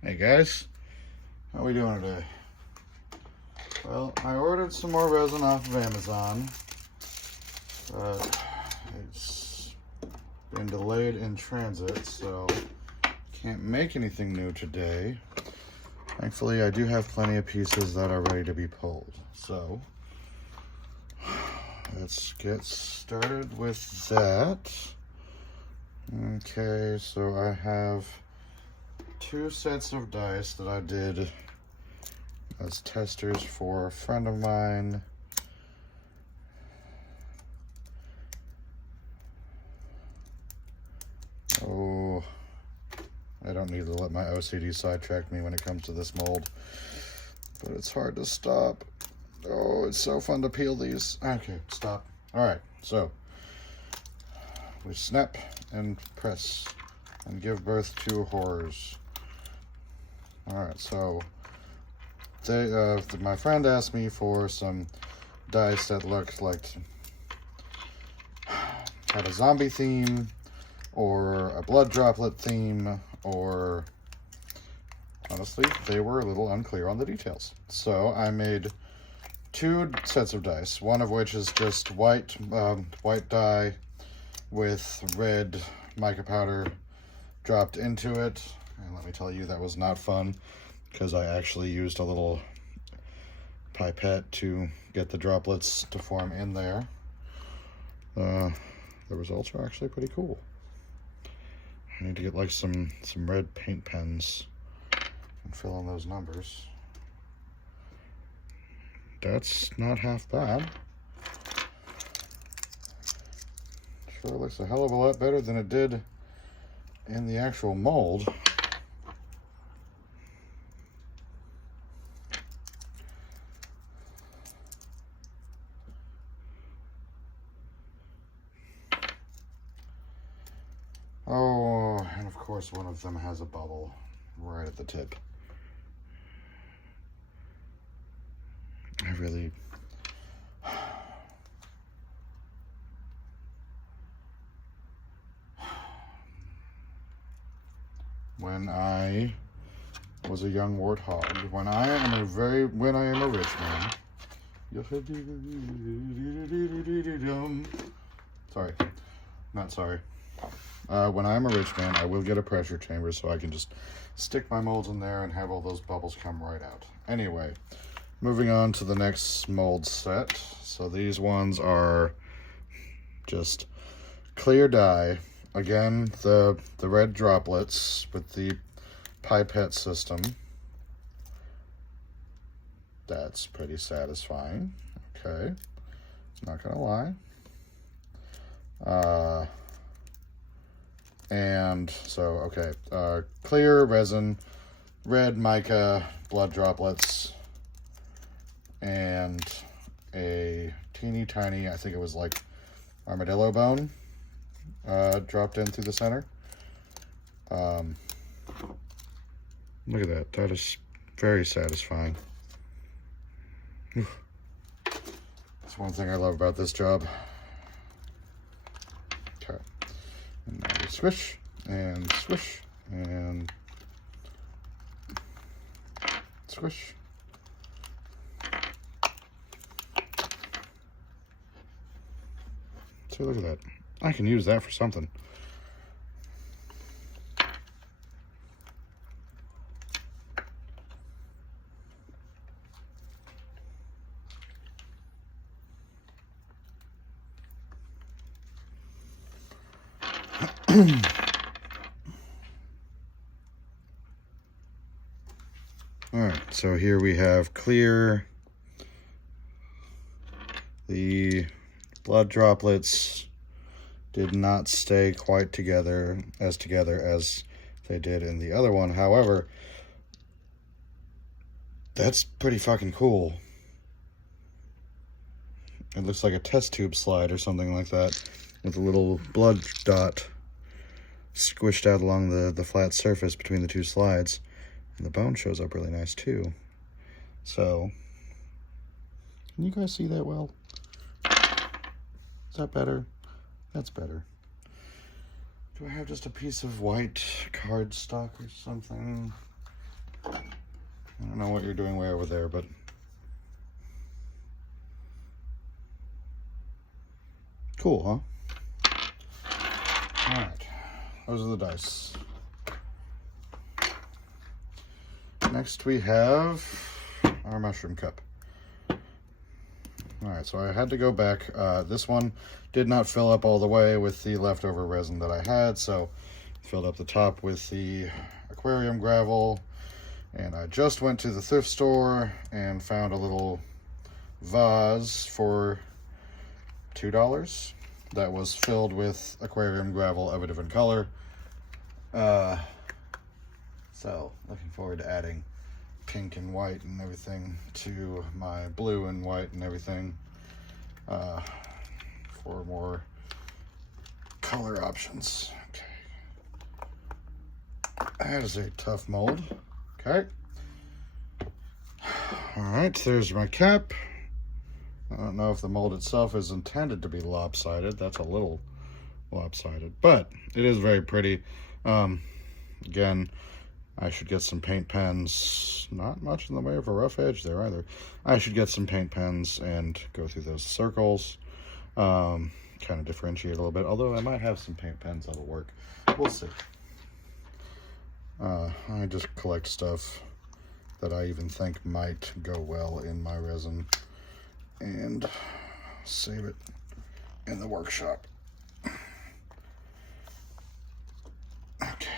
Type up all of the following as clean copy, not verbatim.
Hey guys, how we doing today? Well, I ordered some more resin off of Amazon, but it's been delayed in transit, so can't make anything new today. Thankfully, I do have plenty of pieces that are ready to be pulled, so let's get started with that. Okay, so I have 2 sets of dice that I did as testers for a friend of mine. Oh, I don't need to let my OCD sidetrack me when it comes to this mold, but it's hard to stop. Oh, it's so fun to peel these. Okay, stop. All right, so we snap and press and give birth to horrors. All right, so my friend asked me for some dice that looked like had a zombie theme or a blood droplet theme, or honestly, they were a little unclear on the details. So I made 2 sets of dice, one of which is just white dye with red mica powder dropped into it. And let me tell you, that was not fun, because I actually used a little pipette to get the droplets to form in there. The results are actually pretty cool. I need to get like some red paint pens and fill in those numbers. That's not half bad. Sure looks a hell of a lot better than it did in the actual mold. Oh, and of course one of them has a bubble right at the tip. I really... When I was a young warthog, when I am a rich man, sorry, not sorry. When I'm a rich man, I will get a pressure chamber so I can just stick my molds in there and have all those bubbles come right out. Anyway, moving on to the next mold set. So these ones are just clear dye. Again, the red droplets with the pipette system. That's pretty satisfying. Okay, not gonna lie. And so, okay, clear resin, red mica, blood droplets, and a teeny tiny, I think it was like armadillo bone, dropped in through the center. Look at that. That is very satisfying. That's one thing I love about this job. Okay. And now we swish and swish and swish. So look at that. I can use that for something. All right, so here we have clear. The blood droplets did not stay quite together as they did in the other one. However, that's pretty fucking cool. It looks like a test tube slide or something like that, with a little blood dot squished out along the flat surface between the 2 slides. And the bone shows up really nice too. So, can you guys see that well? Is that better? That's better. Do I have just a piece of white cardstock or something? I don't know what you're doing way over there, but cool, huh? Alright, those are the dice. Next we have our mushroom cup. Alright, so I had to go back. This one did not fill up all the way with the leftover resin that I had, so filled up the top with the aquarium gravel. And I just went to the thrift store and found a little vase for $2 that was filled with aquarium gravel of a different color. So looking forward to adding pink and white and everything to my blue and white and everything for more color options. Okay. That is a tough mold. Okay. All right, there's my cap. I don't know if the mold itself is intended to be lopsided. That's a little lopsided, but it is very pretty. Again, I should get some paint pens. Not much in the way of a rough edge there either. I should get some paint pens and go through those circles. Kind of differentiate a little bit. Although I might have some paint pens that'll work. We'll see. I just collect stuff that I even think might go well in my resin and save it in the workshop. Okay.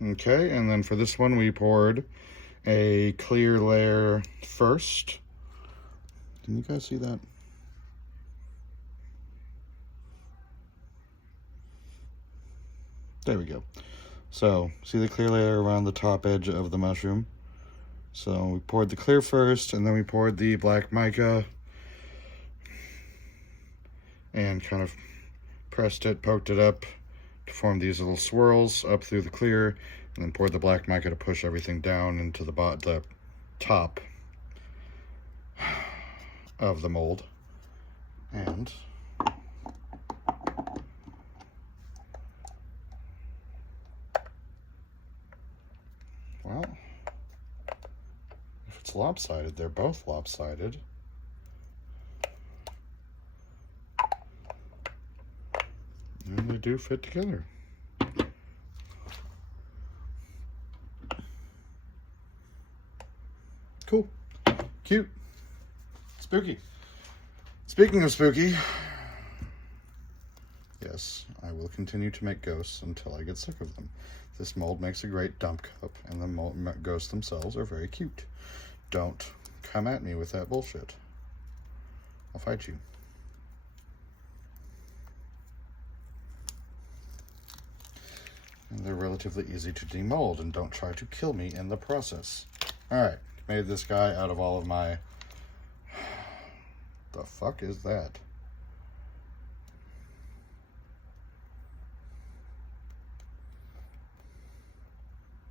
Okay, and then for this one we poured a clear layer first. Can you guys see that? There we go. So, see the clear layer around the top edge of the mushroom? So we poured the clear first, and then we poured the black mica and kind of pressed it, poked it up to form these little swirls up through the clear, and then poured the black mica to push everything down into the top of the mold. And well, if it's lopsided, they're both lopsided. And they do fit together. Cool. Cute. Spooky. Speaking of spooky, yes, I will continue to make ghosts until I get sick of them. This mold makes a great dump cup, and the ghosts themselves are very cute. Don't come at me with that bullshit. I'll fight you. And they're relatively easy to demold, and don't try to kill me in the process. Alright, made this guy out of all of my... The fuck is that?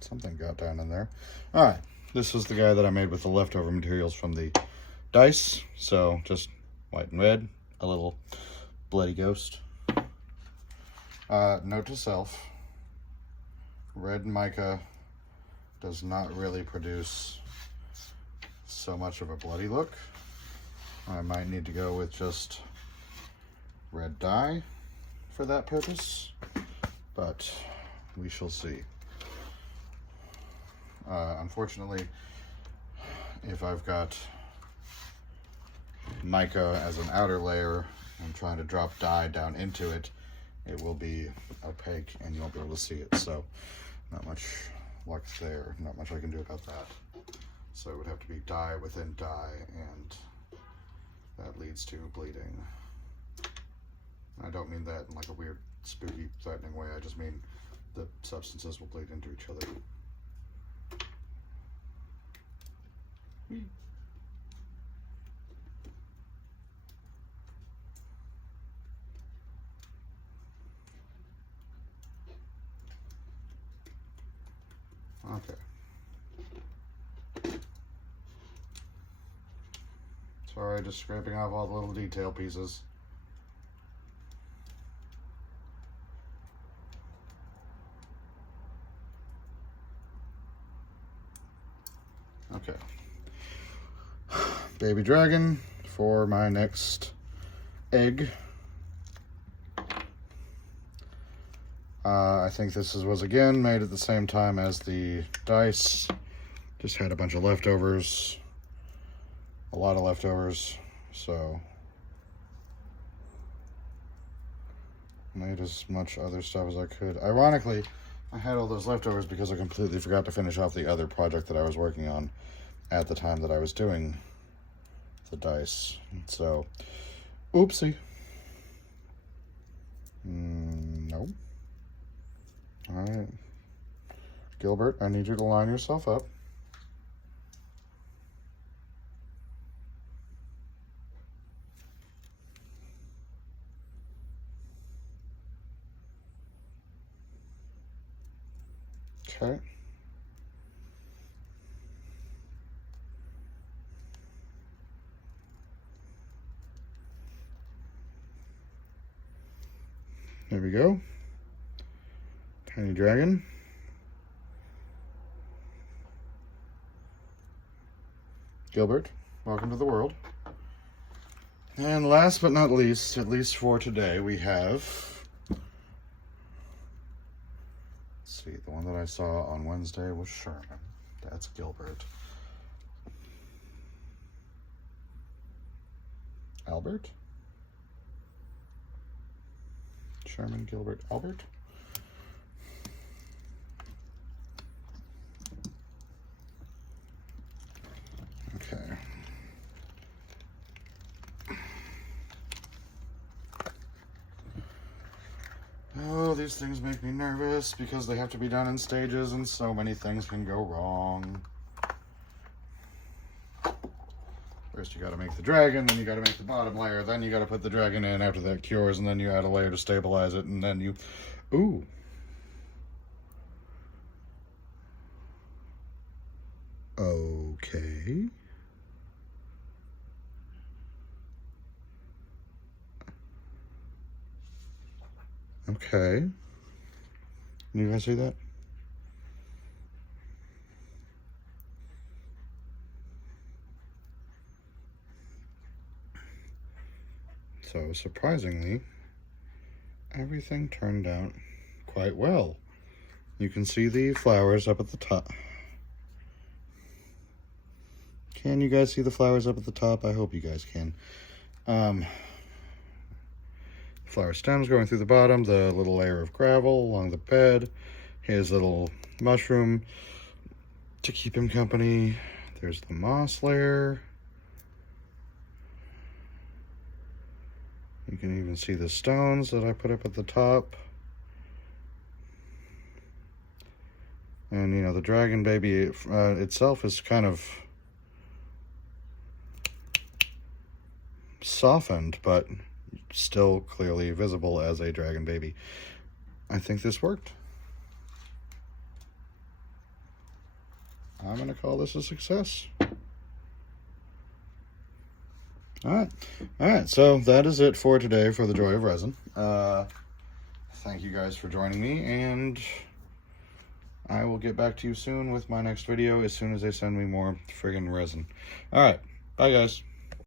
Something got down in there. Alright, this was the guy that I made with the leftover materials from the dice. So, just white and red, a little bloody ghost. Note to self. Red mica does not really produce so much of a bloody look. I might need to go with just red dye for that purpose, but we shall see. Unfortunately, if I've got mica as an outer layer and trying to drop dye down into it, it will be opaque and you won't be able to see it. So not much luck there, not much I can do about that. So it would have to be dye within dye, and that leads to bleeding. I don't mean that in like a weird, spooky, threatening way. I just mean the substances will bleed into each other. Okay. Sorry, just scraping off all the little detail pieces. Okay. Baby dragon for my next egg. I think this was again made at the same time as the dice. Just had a bunch of leftovers. A lot of leftovers. So made as much other stuff as I could. Ironically, I had all those leftovers because I completely forgot to finish off the other project that I was working on at the time that I was doing the dice. So, oopsie. No. Alright. Gilbert, I need you to line yourself up. Okay. There we go. Tiny dragon. Gilbert, welcome to the world. And last but not least, at least for today, we have... Let's see, the one that I saw on Wednesday was Sherman. That's Gilbert. Albert? Sherman, Gilbert, Albert? Okay. Oh, these things make me nervous because they have to be done in stages and so many things can go wrong. First you gotta make the dragon, then you gotta make the bottom layer, then you gotta put the dragon in after that cures, and then you add a layer to stabilize it, and then you... Ooh. Okay. Okay. You guys see that? So, surprisingly, everything turned out quite well. You can see the flowers up at the top. Can you guys see the flowers up at the top? I hope you guys can. Flower stems going through the bottom, the little layer of gravel along the bed, his little mushroom to keep him company. There's the moss layer. You can even see the stones that I put up at the top. And, you know, the dragon baby itself is kind of softened, but still clearly visible as a dragon baby. I think this worked. I'm going to call this a success. Alright, so that is it for today for the Joy of Resin. Thank you guys for joining me, and I will get back to you soon with my next video as soon as they send me more friggin' resin. Alright, bye guys.